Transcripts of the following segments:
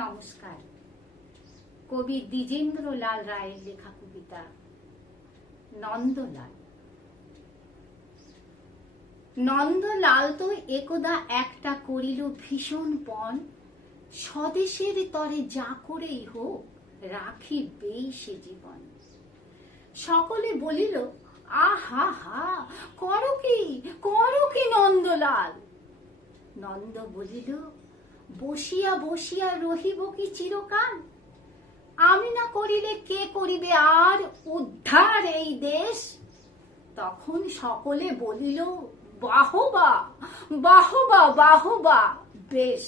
নমস্কার। কবি দ্বিজেন্দ্রলাল রায়ের লেখা কবিতা নন্দলাল। নন্দলাল তো একদা একটা করিল ভীষণ পণ, স্বদেশের তরে যা করেই হোক রাখিবেই সে জীবন। সকলে বলিল, আহা হা, করো কি নন্দলাল। নন্দ বলিল, বসিয়া বসিয়া রহিব কি চিরকাল। আমি না করিলে কে করিবে আর উদ্ধার এই দেশ। তখন সকলে বলিল, বাহবা বাহবা বাহবা, বেশ।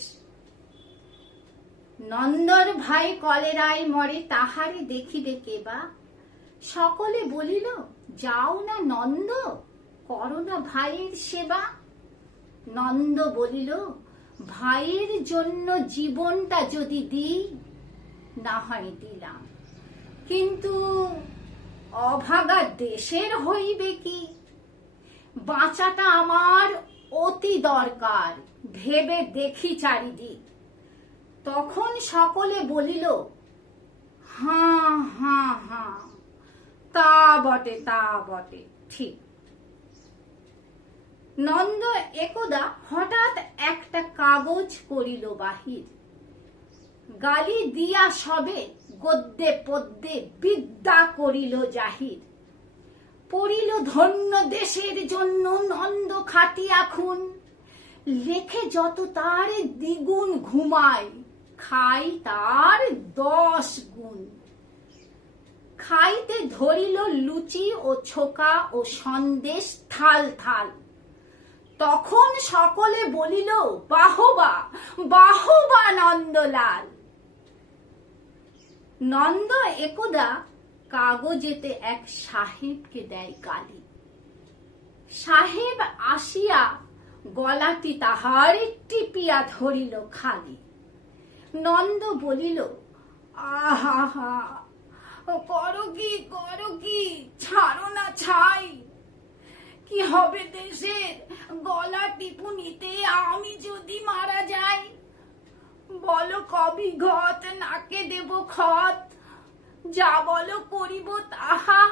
নন্দর ভাই কলেরায় মরে, তাহারে দেখিবে কেবা। সকলে বলিল, যাও না নন্দ, করো না ভাইয়ের সেবা। নন্দ বলিল, ভাইয়ের জন্য জীবনটা যদি দিই, না হয় দিলাম, কিন্তু অভাগা দেশের হইবে কি। বাঁচাটা আমার অতি দরকার, ভেবে দেখি চারিদিক। তখন সকলে বলিল, হাঁ হাঁ হাঁ, তা বটে ঠিক। নন্দ একদা হঠাৎ একটা কাগজ করিল বাহির, গালি দিয়া সবে গদ্যে পদ্যে বিদ্যা করিল জাহির। পড়িল ধন্য দেশের জন্য নন্দ খাটিয়া খুন, লেখে যত তার দ্বিগুণ ঘুমায়, খাই তার 10 গুণ। খাইতে ধরিল লুচি ও ছোকা ও সন্দেশ থাল থাল। তখন সকলে বলিল, বাহবা বাহবা নন্দলাল। নন্দ একদা কাগজেতে এক সাহেবকে দেয় গালি। সাহেব আসিয়া গলাটি তাহার টিপিয়া ধরিল খালি। নন্দ বলিল, আহা হা, করো কি, ছাড়ো না ছাই। কি হবে দেশের গলা টিপুনিতে আমি যদি মারা যাই। বলো কবি ঘত, নাকে দেব খত, যা বলো করিব তাহা।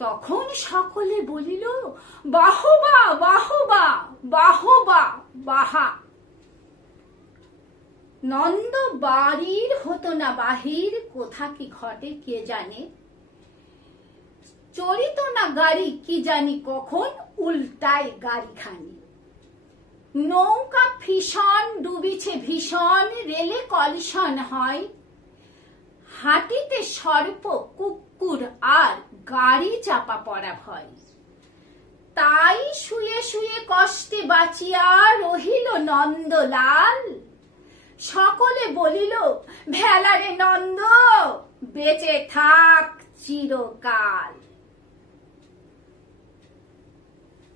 তখন সকলে বলিল, বাহবা বাহবা বাহবা বাহা। নন্দ বাড়ির হতো না বাহির, কোথা কি ঘটে কে জানে। চড়িত না গাড়ি কি জানি কখন, উল্টায় গাড়িখানি। নৌকা ভীষণ ডুবিছে ভীষণ, রেলে কলিশন হয়। হাটিতে সর্প কুকুর আর গাড়ি চাপা পড়া ভয়। তাই শুয়ে শুয়ে কষ্টে বাঁচিয়া রহিল নন্দলাল। সকলে বলিল, ভেলারে নন্দ, বেঁচে থাক চিরকাল।